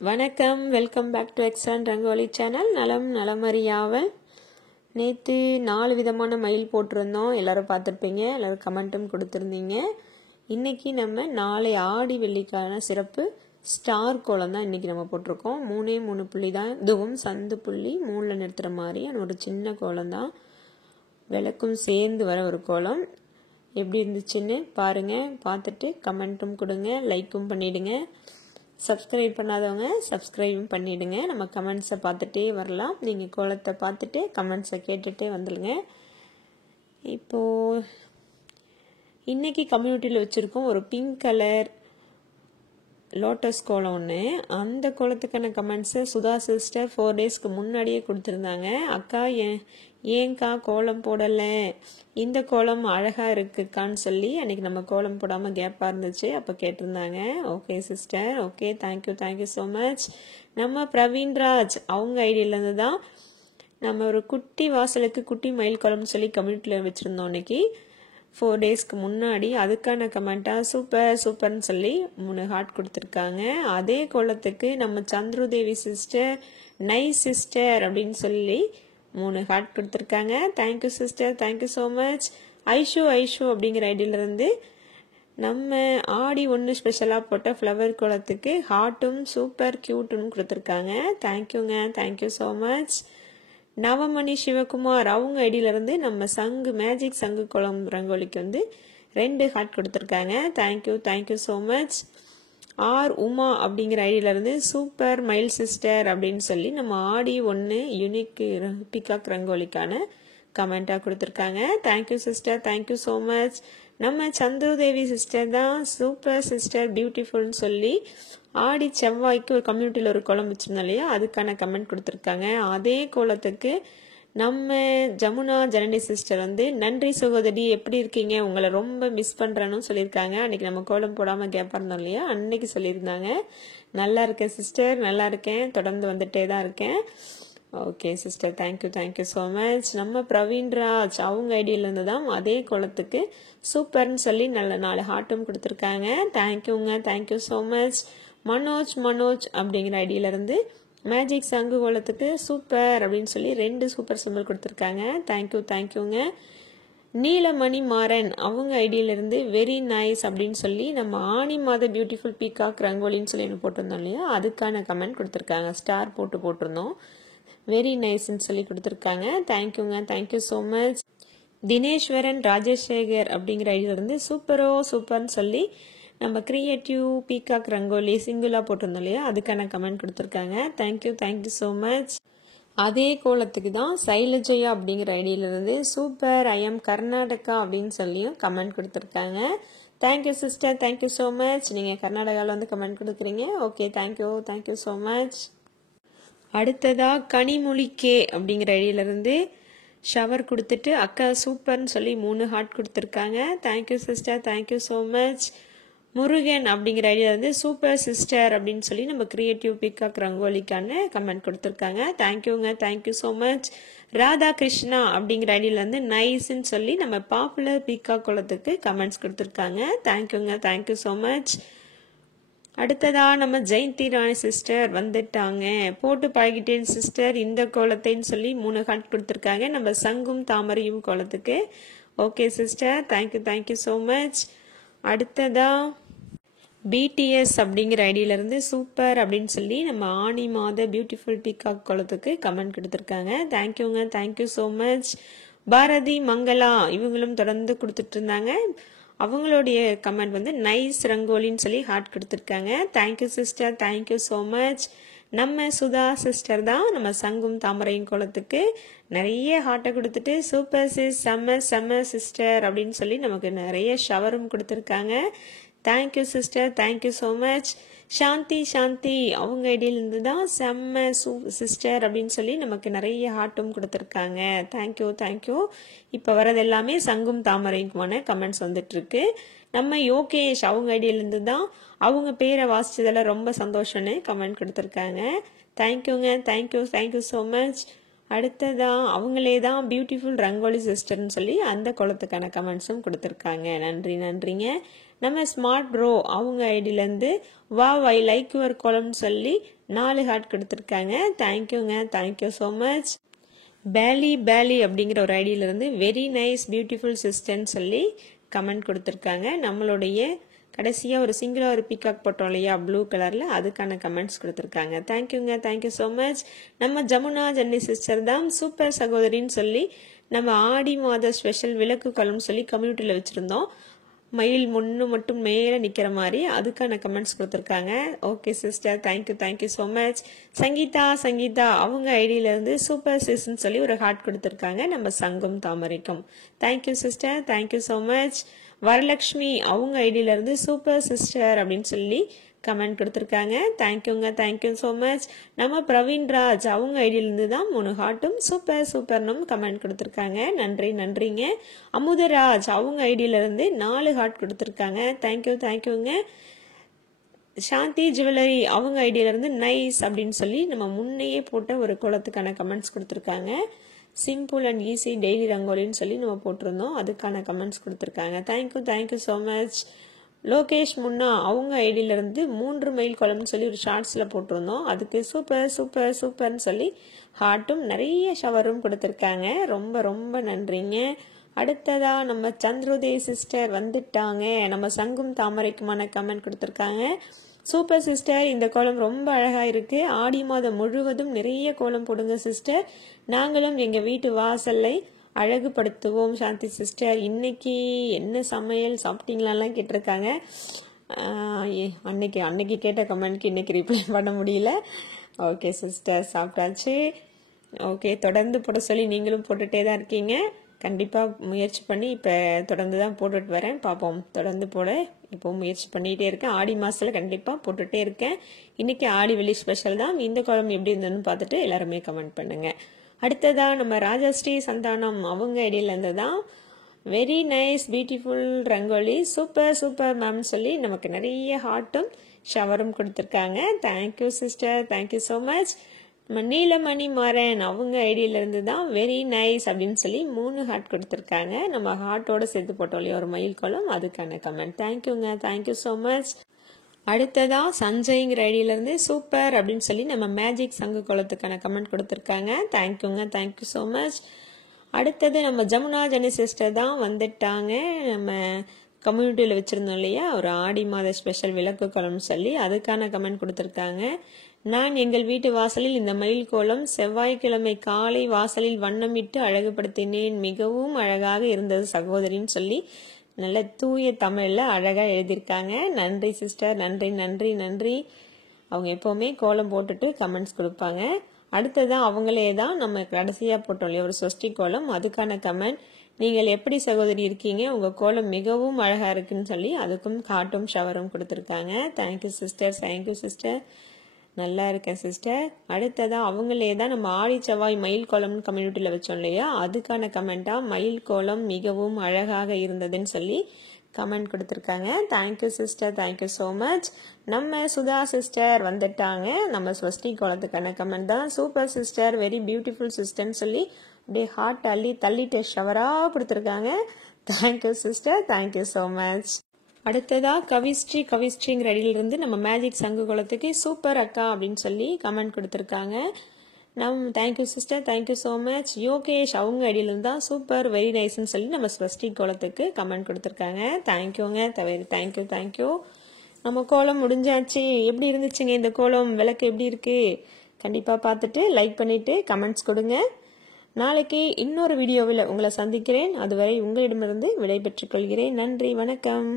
வணக்கம், welcome back to excellent rangoli channel. நலம் நலமறியாவல். நேற்று 4 விதமான மயில் போட்டிருந்தோம். எல்லாரும் பார்த்துருப்பீங்க, எல்லாரும் கமெண்ட்டும் கொடுத்துருந்தீங்க. இன்னைக்கு நம்ம நாளை ஆடி வெள்ளிக்கான சிறப்பு ஸ்டார் கோலம் தான் இன்னைக்கு நம்ம போட்டிருக்கோம். 3 புள்ளி தான், இதுவும் சந்து புள்ளி 3ல் நிறுத்துற மாதிரி ஒரு சின்ன கோலம் தான். விளக்கும் சேர்ந்து வர ஒரு கோலம். எப்படி இருந்துச்சுன்னு பாருங்க, பார்த்துட்டு கமெண்ட்டும் கொடுங்க, லைக்கும் பண்ணிடுங்க. சப்ஸ்கிரைப் பண்ணாதவங்க சப்ஸ்கிரைபும் பண்ணிடுங்க. நம்ம கமெண்ட்ஸை பார்த்துட்டே வரலாம். நீங்கள் கோலத்தை பார்த்துட்டு கமெண்ட்ஸை கேட்டுகிட்டே வந்துடுங்க. இப்போது இன்னைக்கு கம்யூனிட்டியில் வச்சுருக்கோம் ஒரு பிங்க் கலர் லோட்டஸ் கோலம் ஒன்று. அந்த கோலத்துக்கான கமெண்ட்ஸை சுதா சிஸ்டர் 4 டேஸ்க்கு முன்னாடியே கொடுத்துருந்தாங்க. அக்கா ஏன்க்கா கோலம் போடலை, இந்த கோலம் அழகாக இருக்குக்கான்னு சொல்லி அன்றைக்கி நம்ம கோலம் போடாமல் கேப்பாக இருந்துச்சு, அப்போ கேட்டிருந்தாங்க. Okay sister, okay, thank you so much. நம்ம பிரவீன்ராஜ் அவங்க ஐடியிலேருந்து தான் நம்ம ஒரு குட்டி வாசலுக்கு குட்டி மயில் கோலம்னு சொல்லி கம்யூனிட்டியில் வச்சுருந்தோம் இன்னைக்கு 4 டேஸ்க்கு முன்னாடி. அதுக்கான கமெண்ட்டாக சூப்பர்னு சொல்லி 3 ஹார்ட் கொடுத்துருக்காங்க. அதே கோலத்துக்கு நம்ம சந்திரதேவி சிஸ்டர் நைஸ் சிஸ்டர் அப்படின்னு சொல்லி 3 ஹார்ட் கொடுத்துருக்காங்க. Thank you sister, thank you so much. Aishu அப்படிங்கிற ஐடியிலேருந்து நம்ம ஆடி 1 ஸ்பெஷலாக போட்ட ஃப்ளவர் கோலத்துக்கு ஹார்ட்டும் சூப்பர் க்யூட்டுன்னு கொடுத்துருக்காங்க. Thank you so much. Navamani Sivakumar அவங்க ஐடியிலேருந்து நம்ம மேஜிக் சங்கு கோலம் ரங்கோலிக்கு 2 ஹார்ட் கொடுத்துருக்காங்க. Thank you so much. உமா அப்படிங்கிற ஐடியிலேருந்து சூப்பர் மயில் சிஸ்டர் அப்படின்னு சொல்லி நம்ம ஆடி 1 யூனிக் பிகாக் ரங்கோலிக்கான கமெண்ட்டாக கொடுத்துருக்காங்க. Thank you sister, thank you so much. நம்ம சந்திரதேவி சிஸ்டர் தான் சூப்பர் சிஸ்டர் பியூட்டிஃபுல்னு சொல்லி ஆடி செவ்வாய்க்கு ஒரு கம்யூனிட்டியில் ஒரு கோலம் வச்சுருந்தோம் இல்லையா, அதுக்கான கமெண்ட் கொடுத்துருக்காங்க. அதே கோலத்துக்கு நம்ம ஜமுனா ஜனனி சிஸ்டர் நன்றி சகோதரி, எப்படி இருக்கீங்க, உங்களை ரொம்ப மிஸ் பண்ணுறேன்னு சொல்லியிருக்காங்க. அன்றைக்கி நம்ம கோலம் போடாமல் கேப்பாக இருந்தோம் இல்லையா, அன்னைக்கு சொல்லியிருந்தாங்க. நல்லா இருக்கேன் சிஸ்டர், நல்லா இருக்கேன், தொடர்ந்து வந்துட்டே தான் இருக்கேன். Okay sister, thank you so much. நம்ம பிரவீன்ராஜ் அவங்க ஐடியிலேருந்து தான் அதே கோலத்துக்கு சூப்பர்னு சொல்லி நல்ல 4 ஹார்ட்டும் கொடுத்துருக்காங்க. Thank you so much. மனோஜ் அப்படிங்கிற ஐடியிலேருந்து மேஜிக் சங்கு கோலத்துக்கு சூப்பர் அப்படின்னு சொல்லி 2 சூப்பர் சிம்பிள் கொடுத்துருக்காங்க. தேங்க்யூங்க. நீலமணி மாறன் அவங்க ஐடியிலேருந்து வெரி நைஸ் அப்படின்னு சொல்லி நம்ம ஆனி மாத பியூட்டிஃபுல் பீகாக் ரங்கோலின்னு சொல்லி போட்டிருந்தோம் இல்லையா, அதுக்கான கமெண்ட் கொடுத்துருக்காங்க. ஸ்டார் போட்டிருந்தோம். வெரி நைஸ்ன்னு சொல்லி கொடுத்துருக்காங்க. Thank you so much. Dhineswaran Rajasekar அப்படிங்கிற ஐடியிலேருந்து சூப்பர்னு சொல்லி நம்ம கிரியேட்டிவ் பீகாக் ரங்கோலி சிங்குலா போட்டிருந்தோம் இல்லையா, அதுக்கான கமெண்ட் கொடுத்துருக்காங்க. Thank you so much. அதே கோலத்துக்கு தான் சைலஜயா அப்படிங்கிற ஐடியிலிருந்து சூப்பர் ஐ எம் கர்நாடகா அப்படின்னு சொல்லியும் கமெண்ட் கொடுத்துருக்காங்க. Thank you sister, thank you so much. நீங்கள் கர்நாடகாவில் கமெண்ட் கொடுக்குறீங்க. Okay, thank you so much. அடுத்ததா கனிமொழி கே அப்படிங்கிற ஐடியிலிருந்து ஷவர் கொடுத்துட்டு அக்கா சூப்பர்னு சொல்லி 3 ஹார்ட் கொடுத்துருக்காங்க. Thank you sister, thank you so much. Murugan அப்படிங்கிற ஐடியா சூப்பர் சிஸ்டர் அப்படின்னு சொல்லி நம்ம கிரியேட்டிவ் பீகாக் ரங்கோலிக்கான கமெண்ட் கொடுத்துருக்காங்க. Thank you so much. Radha Krishna அப்படிங்கிற ஐடியிலேருந்து நைஸ்ன்னு சொல்லி நம்ம பாப்புலர் பீகாக் கோலத்துக்கு கமெண்ட்ஸ் கொடுத்துருக்காங்க. Thank you so much. அடுத்ததா நம்ம ஜெயந்தி ராணி சிஸ்டர் வந்துட்டாங்க. போட்டு பழகிட்டேன் சிஸ்டர் இந்த கோலத்தைன்னு சொல்லி 3 ஹார்ட் கொடுத்துருக்காங்க. நம்ம சங்கும் தாமரையும் கோலத்துக்கு. Okay sister, thank you so much. அடுத்ததா பிடிஎஸ் அப்படிங்கிற ஐடியிலேருந்து சூப்பர் அப்படின்னு சொல்லி நம்ம ஆனி மாத பியூட்டிஃபுல் பீகாக் கோலத்துக்கு கமெண்ட் கொடுத்துருக்காங்க. Thank you so much. Bharathi Mangala இவங்களும் தொடர்ந்து கொடுத்துட்டு இருந்தாங்க. அவங்களுடைய கமெண்ட் நைஸ் ரங்கோலின்னு சொல்லி ஹார்ட் கொடுத்துருக்காங்க. Thank you sister, thank you so much. நம்ம சுதா சிஸ்டர் தான் நம்ம சங்கும் தாமரையும் கோலத்துக்கு நிறைய ஹார்ட்டை கொடுத்துட்டு சூப்பர் சிஸ் செம்ம சிஸ்டர் அப்படின்னு சொல்லி நமக்கு நிறைய ஷவரும் கொடுத்துருக்காங்க. Thank you sister, thank you so much. Shanthi அவங்க ஐடியிலிருந்து தான் செம்ம சிஸ்டர் அப்படின்னு சொல்லி நமக்கு நிறைய ஹார்ட்டும் கொடுத்துருக்காங்க. தேங்க்யூ. இப்போ வரது எல்லாமே சங்கும் தாமரைக்குமான கமெண்ட்ஸ் வந்துட்டு நம்ம யோகேஷ் அவங்க ஐடியிலிருந்து தான் அவங்க பேரை வாசிச்சதில் ரொம்ப சந்தோஷம்னு கமெண்ட் கொடுத்துருக்காங்க. Thank you so much. அடுத்ததா அவங்களே தான் பியூட்டிஃபுல் ரங்கோலி சிஸ்டர்னு சொல்லி அந்த கோலத்துக்கான கமெண்ட்ஸும் கொடுத்துருக்காங்க. நன்றிங்க. நம்ம ஸ்மார்ட் ப்ரோ அவங்க ஐடியிலேருந்து வாவ் ஐ லைக் யுவர் கோலம்னு சொல்லி 4 ஹார்ட் கொடுத்துருக்காங்க. தேங்க்யூங்க, தேங்க்யூ ஸோ மச். பேலி அப்படிங்கிற ஒரு ஐடியிலேருந்து வெரி நைஸ் பியூட்டிஃபுல் சிஸ்டர்ன்னு சொல்லி கமெண்ட் கொடுத்துருக்காங்க. நம்மளுடைய கடைசியாக ஒரு சிங்கிளாக ஒரு பிகாக் போட்டோம் இல்லையா ப்ளூ கலரில், அதுக்கான கமெண்ட்ஸ் கொடுத்துருக்காங்க. தேங்க்யூங்க, தேங்க்யூ ஸோ மச். நம்ம ஜமுனா ஜன்னி சிஸ்டர் தான் சூப்பர் சகோதரின்னு சொல்லி நம்ம ஆடி மாத ஸ்பெஷல் விளக்கு கோலம்னு சொல்லி கம்யூனிட்டியில் வச்சுருந்தோம். மயில் முன்னு மட்டும் மேலே நிற்கிற மாதிரி அதுக்கான கமெண்ட்ஸ் கொடுத்துருக்காங்க. Okay sister, thank you so much. Sangeetha அவங்க ஐடியிலேருந்து சூப்பர் சிஸ்ன்னு சொல்லி ஒரு ஹார்ட் கொடுத்துருக்காங்க நம்ம சங்கம் தாமரைக்கும். Thank you sister, thank you so much. Varalakshmi அவங்க ஐடியிலேருந்து சூப்பர் சிஸ்டர் அப்படின்னு சொல்லி கமெண்ட் கொடுத்துருக்காங்க. தேங்க்யூங்க, தேங்க்யூ ஸோ மச். நம்ம பிரவீன்ராஜ் அவங்க ஐடியிலேருந்து தான் 3 ஹார்ட்டும் சூப்பர்னும் கமெண்ட் கொடுத்துருக்காங்க. நன்றிங்க. அமுதராஜ் அவங்க ஐடியிலேருந்து 4 ஹார்ட் கொடுத்துருக்காங்க. தேங்க்யூங்க. சாந்தி ஜுவல்லரி அவங்க ஐடியிலேருந்து நைஸ் அப்படின்னு சொல்லி நம்ம முன்னையே போட்ட ஒரு கோலத்துக்கான கமெண்ட்ஸ் கொடுத்துருக்காங்க. சிம்பிள் அண்ட் ஈஸி டெய்லி ரங்கோலின்னு சொல்லி நம்ம போட்டிருந்தோம், அதுக்கான கமெண்ட்ஸ் கொடுத்துருக்காங்க. Thank you so much. லோகேஷ் முன்னா அவங்க ஐடியிலேருந்து 3 மைல் கோலம்னு சொல்லி ஒரு ஷார்ட்ஸில் போட்டிருந்தோம், அதுக்கு சூப்பர்னு சொல்லி ஹார்ட்டும் நிறைய ஷவரும் கொடுத்துருக்காங்க. ரொம்ப நன்றிங்க. அடுத்ததா நம்ம சந்திரோதய சிஸ்டர் வந்துட்டாங்க. நம்ம சங்கும் தாமரைக்குமான கமெண்ட் கொடுத்துருக்காங்க. சூப்பர் சிஸ்டர், இந்த கோலம் ரொம்ப அழகா இருக்கு. ஆடி மாதம் முழுவதும் நிறைய கோலம் போடுங்க சிஸ்டர், நாங்களும் எங்க வீட்டு வாசலை அழகுபடுத்துவோம். சாந்தி சிஸ்டர், இன்னைக்கு என்ன சமையல் சாப்பிட்டீங்களாலாம் கேட்டிருக்காங்க. அன்னைக்கு கேட்ட கமெண்ட்க்கு இன்னைக்கு ரிப்ளை பண்ண முடியல. ஓகே சிஸ்டர், சாப்பிட்டாச்சு. ஓகே, தொடர்ந்து போட சொல்லி நீங்களும் போட்டுட்டே தான் இருக்கீங்க. கண்டிப்பாக முயற்சி பண்ணி இப்போ தொடர்ந்து தான் போட்டுட்டு வரேன். பார்ப்போம், தொடர்ந்து போட இப்போ முயற்சி பண்ணிகிட்டே இருக்கேன். ஆடி மாதத்தில் கண்டிப்பாக போட்டுகிட்டே இருக்கேன். இன்றைக்கி ஆடி வெள்ளி ஸ்பெஷல் தான். இந்த கோலம் எப்படி இருந்ததுன்னு பார்த்துட்டு எல்லாருமே கமெண்ட் பண்ணுங்கள். அடுத்ததா நம்ம ராஜஸ்ரீ சந்தானம் அவங்க ஐடியிலேருந்து தான் very nice beautiful rangoli super மேம்னு சொல்லி நமக்கு நிறைய ஹார்ட்டும் ஷவரும் கொடுத்துருக்காங்க. Thank you sister, thank you so much. நம்ம நீலமணி மாறன் அவங்க ஐடியிலேருந்து தான் வெரி நைஸ் அப்படின்னு சொல்லி 3 ஹார்ட் கொடுத்துருக்காங்க. நம்ம ஹார்ட்டோட சேர்த்து போட்டோம் இல்லையா ஒரு மயில் கோலம், அதுக்கான கமெண்ட். தேங்க்யூங்க, தேங்க்யூ ஸோ மச். அடுத்ததா சஞ்சய்ங்கிற ஐடியிலேருந்து சூப்பர் அப்படின்னு சொல்லி நம்ம மேஜிக் சங்கு கோலத்துக்கான கமெண்ட் கொடுத்துருக்காங்க. தேங்க்யூங்க, தேங்க்யூ ஸோ மச். அடுத்தது நம்ம ஜமுனா ஜனி சிஸ்டர் தான் வந்துட்டாங்க. நம்ம கம்யூனிட்டியில் வச்சுருந்தோம் இல்லையா ஒரு ஆடி மாத ஸ்பெஷல் விளக்கு கோலம்னு சொல்லி அதுக்கான கமெண்ட் கொடுத்துருக்காங்க. நான் எங்கள் வீட்டு வாசலில் இந்த மயில் கோலம் செவ்வாய்க்கிழமை காலை வாசலில் வண்ணமிட்டு அழகுபடுத்தினேன், மிகவும் அழகாக இருந்தது சகோதரின்னு சொல்லி நல்ல தூய தமிழில் அழகாக எழுதியிருக்காங்க. நன்றி சிஸ்டர், நன்றி. அவங்க எப்போவுமே கோலம் போட்டுட்டு கமெண்ட்ஸ் கொடுப்பாங்க. அடுத்ததான் அவங்களே தான் நம்ம கடைசியாக போட்டோம் இல்லையா ஒரு சொஸ்டி கோலம், அதுக்கான கமெண்ட். நீங்கள் எப்படி சகோதரி இருக்கீங்க, உங்கள் கோலம் மிகவும் அழகாக இருக்குன்னு சொல்லி அதுக்கும் காட்டும் ஷவரும் கொடுத்துருக்காங்க. தேங்க்யூ சிஸ்டர், நல்லா இருக்கேன் சிஸ்டர். அடுத்ததா அவங்களே தான் நம்ம ஆடி செவ்வாய் மயில் கோலம்னு கம்யூனிட்டியில் வச்சோம் இல்லையா அதுக்கான கமெண்ட்டாக மயில் கோலம் மிகவும் அழகாக இருந்ததுன்னு சொல்லி கமெண்ட் கொடுத்துருக்காங்க. Thank you sister, thank you so much. நம்ம சுதா சிஸ்டர் வந்துட்டாங்க. நம்ம ஸ்வஸ்டி கோலத்துக்கான கமெண்ட் தான் சூப்பர் சிஸ்டர், வெரி பியூட்டிஃபுல் சிஸ்டர்ன்னு சொல்லி அப்படியே ஹார்ட் தள்ளிட்டு ஷவராக கொடுத்துருக்காங்க. Thank you sister, thank you so much. அடுத்ததா கவிஸ்ட்ரிங்கிற அடியிலிருந்து நம்ம மேஜிக் சங்கு கோலத்துக்கு சூப்பர் அக்கா அப்படின்னு சொல்லி கமெண்ட் கொடுத்துருக்காங்க. Thank you sister, thank you so much. Yogesh அவங்க அடியிலிருந்து தான் சூப்பர் வெரி நைஸ்ன்னு சொல்லி நம்ம ஸ்வஸ்டி கோலத்துக்கு கமெண்ட் கொடுத்துருக்காங்க. தேங்க்யூங்க, தேங்க்யூ. நம்ம கோலம் முடிஞ்சாச்சு. எப்படி இருந்துச்சுங்க இந்த கோலம், விளக்கு எப்படி இருக்கு? கண்டிப்பாக பார்த்துட்டு லைக் பண்ணிட்டு கமெண்ட்ஸ் கொடுங்க. நாளைக்கு இன்னொரு வீடியோவில் உங்களை சந்திக்கிறேன். அதுவரை உங்களிடமிருந்து விடை பெற்றுக் கொள்கிறேன். நன்றி, வணக்கம்.